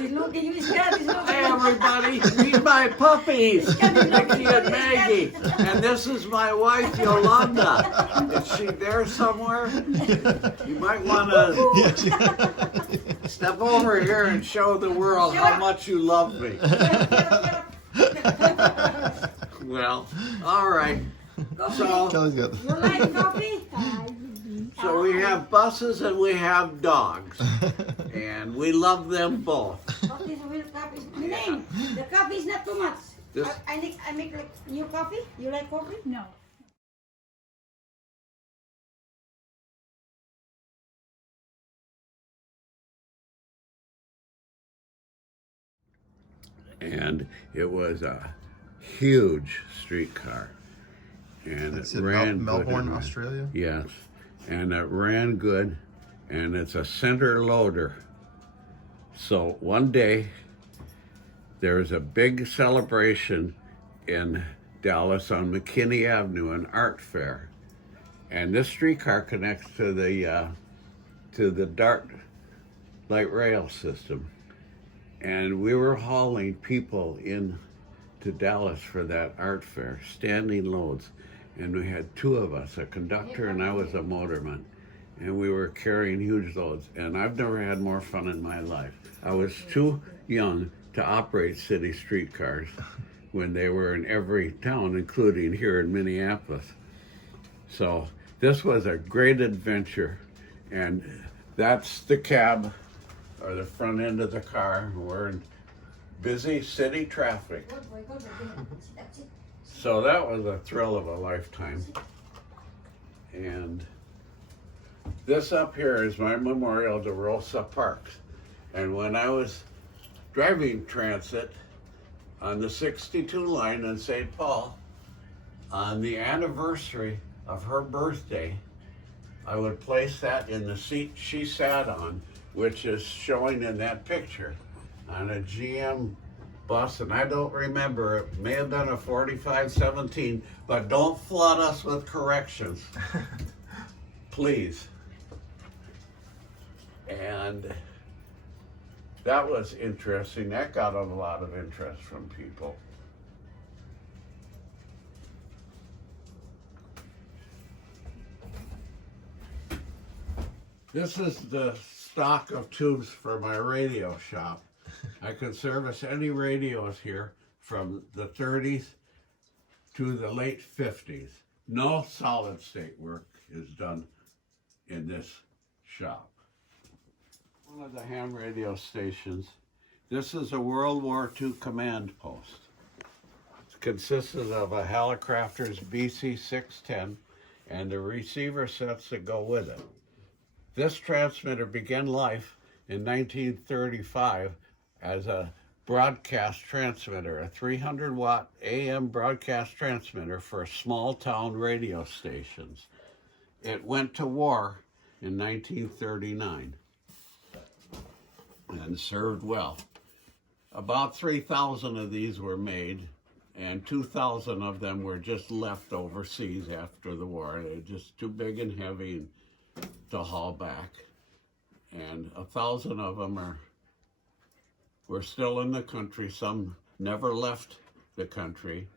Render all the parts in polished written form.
Hey everybody, meet my puppies, Mickey and Maggie. And this is my wife, Yolanda. Is she there somewhere? You might want to step over here and show the world how much you love me. Well, all right. Kelly's got You like coffee? So we have buses and we have dogs, and we love them both. Coffee is real coffee. Name, the coffee is not too much. This- I make like your coffee. You like coffee? No. And it was a huge streetcar, and It's it in ran Melbourne, good. Australia. Yes, and it ran good, and it's a center loader. So one day there's a big celebration in Dallas on McKinney Avenue, an art fair, and this streetcar connects to the Dart light rail system. And we were hauling people in to Dallas for that art fair, standing loads. And we had two of us, a conductor and I was a motorman. And we were carrying huge loads. And I've never had more fun in my life. I was too young to operate city streetcars when they were in every town, including here in Minneapolis. So this was a great adventure. And that's the cab, or the front end of the car. We're in busy city traffic. So that was a thrill of a lifetime. And this up here is my memorial to Rosa Parks. And when I was driving transit on the 62 line in St. Paul, on the anniversary of her birthday, I would place that in the seat she sat on, which is showing in that picture, on a GM bus, and I don't remember, it may have been a 4517, but don't flood us with corrections, please. And that was interesting. That got a lot of interest from people. This is the stock of tubes for my radio shop. I can service any radios here from the 30s to the late 50s. No solid state work is done in this shop. One of the ham radio stations. This is a World War II command post. It consisted of a Hallicrafter's BC-610 and the receiver sets that go with it. This transmitter began life in 1935 as a broadcast transmitter, a 300-watt AM broadcast transmitter for small town radio stations. It went to war in 1939 and served well. About 3,000 of these were made, and 2,000 of them were just left overseas after the war. They were just too big and heavy to haul back, and 1,000 of them were still in the country. Some never left the country,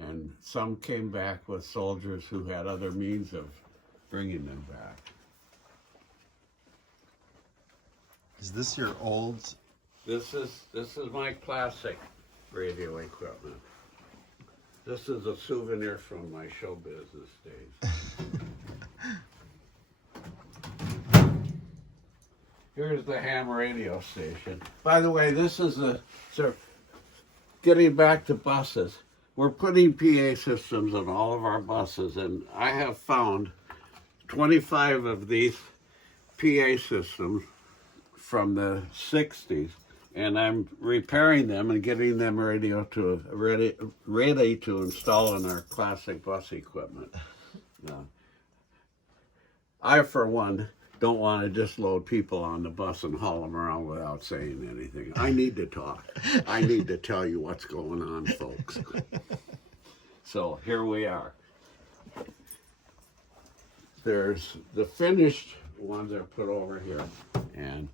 and some came back with soldiers who had other means of bringing them back. Is this your old? This is my classic radio equipment. This is a souvenir from my show business days. Here's the ham radio station. By the way, this is so getting back to buses. We're putting PA systems on all of our buses, and I have found 25 of these PA systems from the 60s, and I'm repairing them and getting them ready to install in our classic bus equipment. I, for one, don't want to just load people on the bus and haul them around without saying anything. I need to talk. I need to tell you what's going on, folks. So here we are. There's the finished ones are put over here, and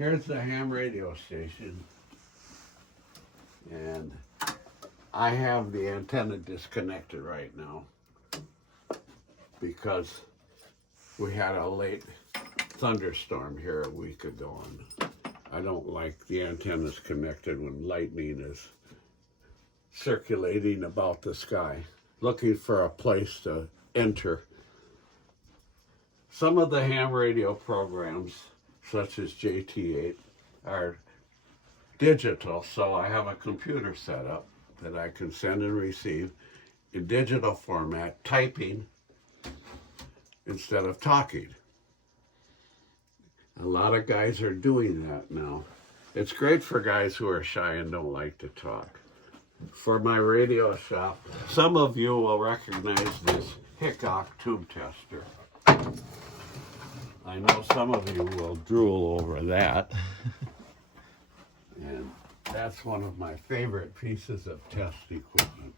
here's the ham radio station. And I have the antenna disconnected right now because we had a late thunderstorm here a week ago, and I don't like the antennas connected when lightning is circulating about the sky, looking for a place to enter. Some of the ham radio programs, such as JT8, are digital, so I have a computer set up that I can send and receive in digital format, typing instead of talking. A lot of guys are doing that now. It's great for guys who are shy and don't like to talk. For my radio shop, some of you will recognize this Hickok tube tester. I know some of you will drool over that. And that's one of my favorite pieces of test equipment.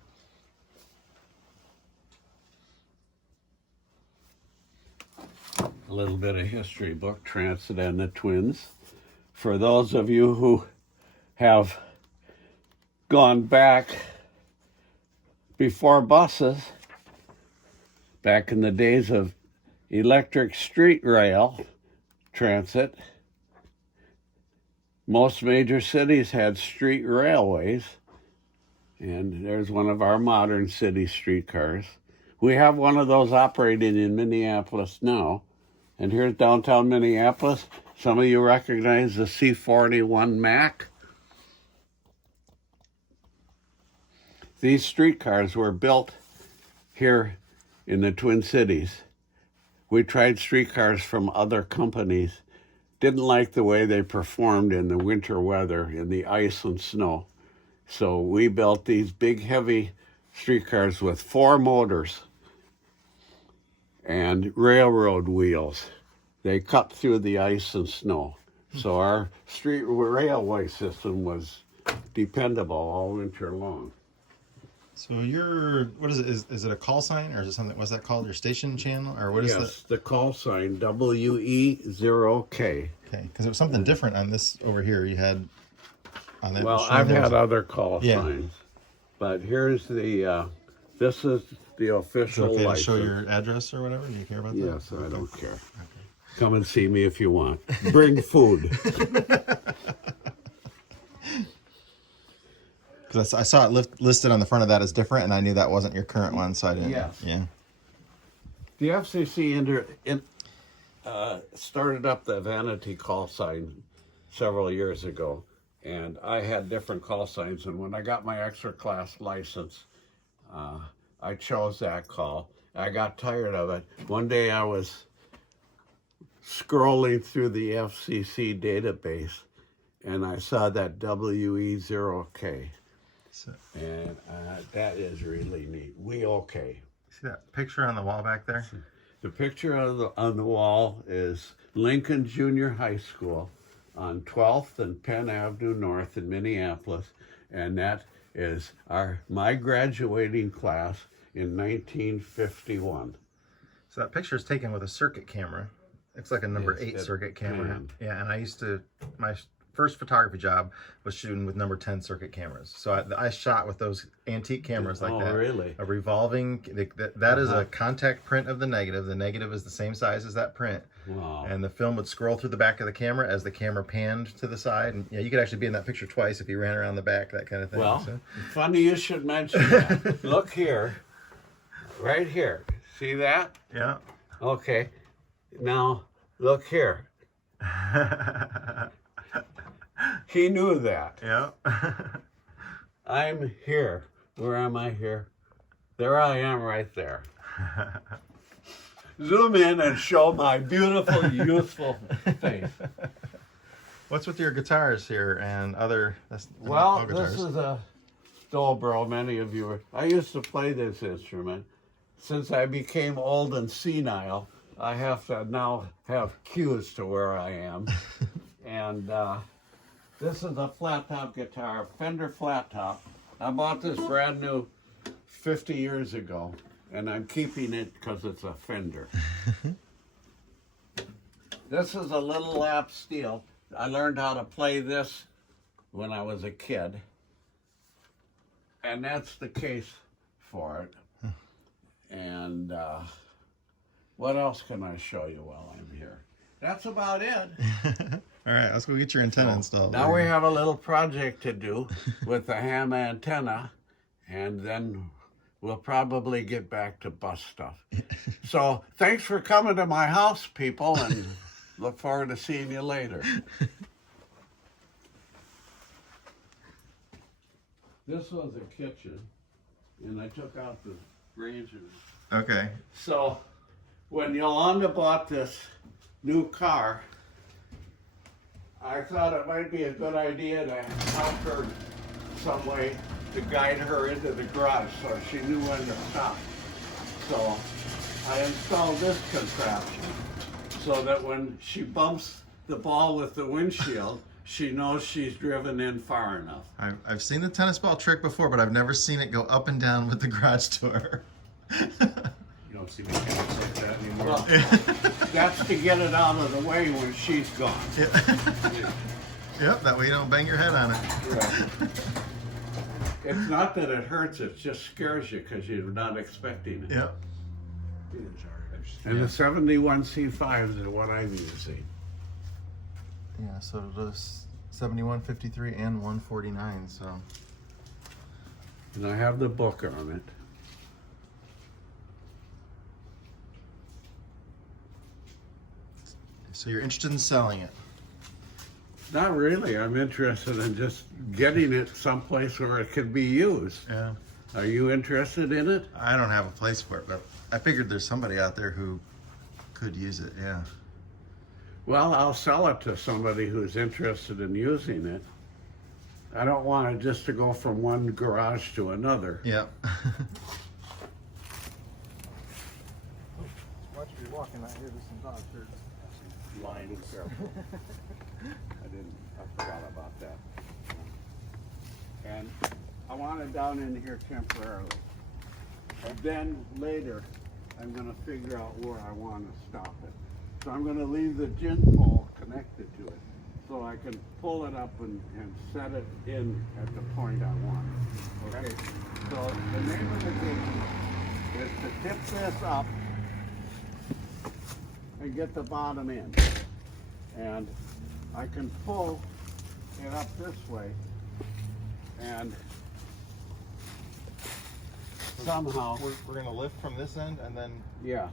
A little bit of history book, Transit and the Twins. For those of you who have gone back before buses, back in the days of electric street rail transit, most major cities had street railways, and there's one of our modern city streetcars. We have one of those operating in Minneapolis now. And here's downtown Minneapolis. Some of you recognize the C-41 Mac. These streetcars were built here in the Twin Cities. We tried streetcars from other companies. Didn't like the way they performed in the winter weather, in the ice and snow. So we built these big, heavy streetcars with 4 motors and railroad wheels. They cut through the ice and snow. So our street railway system was dependable all winter long. So what is it? Is it a call sign, or is it something? What's that called? Your station channel, or what is that? Yes, the call sign WE0K. Okay, because it was something different on this over here. You had on that. Well, machine, I've there was had other call Yeah. signs, but here's the. This is the Is it official okay to license. show your address or whatever? Do you care about that? Yes, I don't care. Come and see me if you want. Bring food. Because I saw it listed on the front of that as different, and I knew that wasn't your current one, so I didn't. Yes. Yeah. The FCC started up the vanity call sign several years ago, and I had different call signs. And when I got my extra class license, I chose that call. I got tired of it. One day I was scrolling through the FCC database, and I saw that WE0K. So, And that is really neat. We okay. see that picture on the wall back there? The picture on the wall is Lincoln Junior High School on 12th and Penn Avenue North in Minneapolis, and that is my graduating class in 1951. So that picture is taken with a circuit camera. It's like a number Yes, 8 it circuit camera. can. Yeah, and my first photography job was shooting with number 10 circuit cameras. So I shot with those antique cameras like that. Oh, really? A revolving, that is a contact print of the negative. The negative is the same size as that print. Wow. And the film would scroll through the back of the camera as the camera panned to the side. And you could actually be in that picture twice if you ran around the back, that kind of thing. Well, So- funny you should mention that. Look here. Right here. See that? yeah. Okay. Now, look here. He knew that. Yeah. I'm here. Where am I here? There I am right there. Zoom in and show my beautiful, youthful face. What's with your guitars here and other? Well, guitars. this is a dobro. Many of you I used to play this instrument. Since I became old and senile, I have to now have cues to where I am. And this is a flat top guitar, Fender flat top. I bought this brand new 50 years ago, and I'm keeping it because it's a Fender. This is a little lap steel. I learned how to play this when I was a kid. And that's the case for it. And what else can I show you while I'm here? That's about it. All right, let's go get your antenna installed. Now we have a little project to do with the ham antenna, and then we'll probably get back to bus stuff. So thanks for coming to my house, people, and look forward to seeing you later. This was a kitchen, and I took out the range. Okay. So when Yolanda bought this new car, I thought it might be a good idea to help her some way to guide her into the garage so she knew when to stop. So I installed this contraption so that when she bumps the ball with the windshield, she knows she's driven in far enough. I've seen the tennis ball trick before, but I've never seen it go up and down with the garage door. You don't see mechanics like that anymore. Well, that's to get it out of the way when she's gone. Yep, that way you don't bang your head on it. Right. It's not that it hurts, it just scares you because you're not expecting it. Yep. And the 71C5s are what I'm using. Yeah, so it does 71, 53, and 149, so. And I have the book on it. So you're interested in selling it? Not really. I'm interested in just getting it someplace where it can be used. Yeah. Are you interested in it? I don't have a place for it, but I figured there's somebody out there who could use it, yeah. Well, I'll sell it to somebody who's interested in using it. I don't want it just to go from one garage to another. Yep. Watch me walking out here, there's some dogs here. Line careful. I forgot about that. And I want it down in here temporarily. And then later, I'm gonna figure out where I want to stop it. So I'm gonna leave the gin pole connected to it, so I can pull it up and set it in at the point I want it. Okay? So the name of the game is to tip this up and get the bottom in. And I can pull it up this way and somehow, We're gonna lift from this end and then. yes.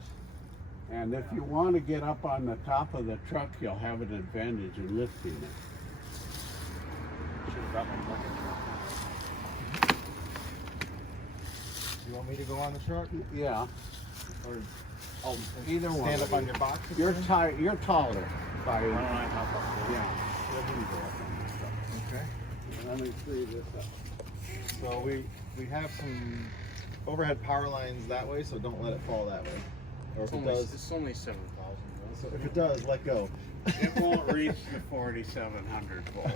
And if you want to get up on the top of the truck, you'll have an advantage in lifting it. Should have got my bucket. You want me to go on the truck? Yeah. Or either one. Stand up on your box? You're you're taller by Why don't I hop up there? yeah. Let him go up on the truck. Okay. Let me free this up. So we have some overhead power lines that way, so don't let it fall that way. Or if it does, It's only 7,000. so if it does, let go. It won't reach the 4,700 volt.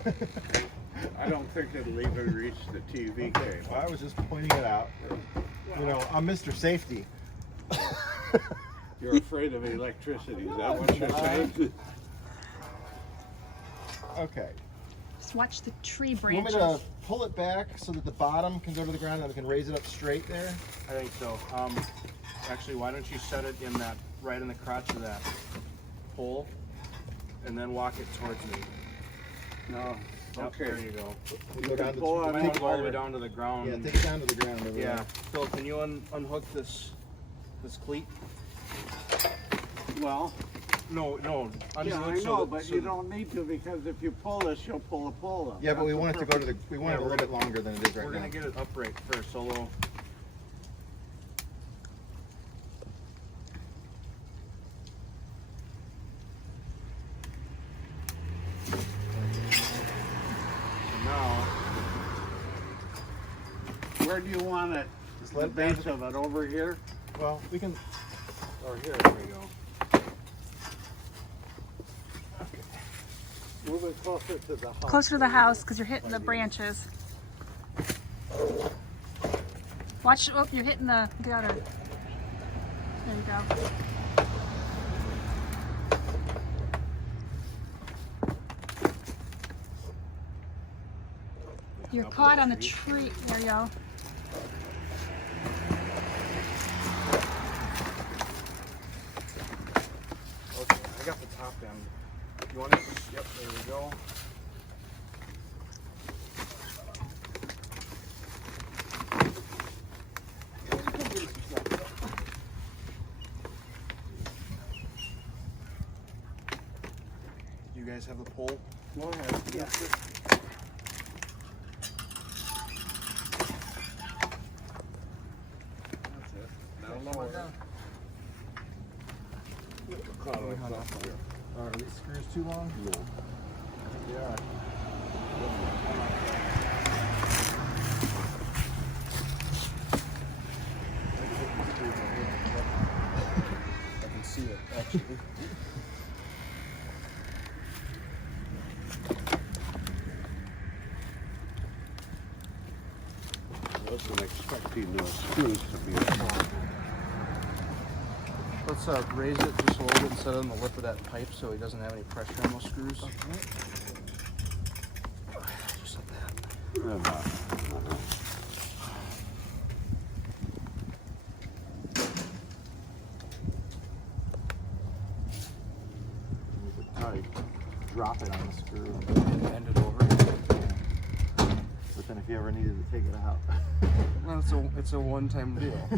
I don't think it'll even reach the TV cable. I was just pointing it out. You know, I'm Mr. Safety. You're afraid of electricity, is that what you're saying? Okay. Just watch the tree You want branches. me to pull it back so that the bottom can go to the ground and we can raise it up straight there? I think so. Actually, why don't you set it in that, right in the crotch of that pole, and then walk it towards me. No. Yep, Okay. there you go. You go down pull the, on Might one want to go all the way harder. down to the ground. yeah, take it down to the ground over Yeah. there. Phil, can you unhook this cleat? Well, No, yeah, unhook I so know, that- but so you don't need to, because if you pull this, you'll pull a pole up. Yeah, but we That's want the it to go to the, we want Yeah, it a we're little bit longer than it is right We're now. gonna get it upright first, so we'll. So now, Where do you want it? Just The let it down base to of it over here? Well, we can, or here, there we go. Move it closer to the house. Closer to the house because you're hitting the branches. Watch, oh, you're hitting the gutter. There you go. You're caught on the tree. There you go. Okay, I got the top end. You want it? Yep, there we go. You guys have the pole? Go ahead. Yeah. That's it. Now lower. Are these screws too long? No. Yeah. I can see it actually. I wasn't expecting those screws to be long. Let's raise it just a little bit instead of on the lip of that pipe so he doesn't have any pressure on those screws. Just like that. Alright, drop it on the screw. And bend it over. But then if you ever needed to take it out. Well, it's a one-time deal.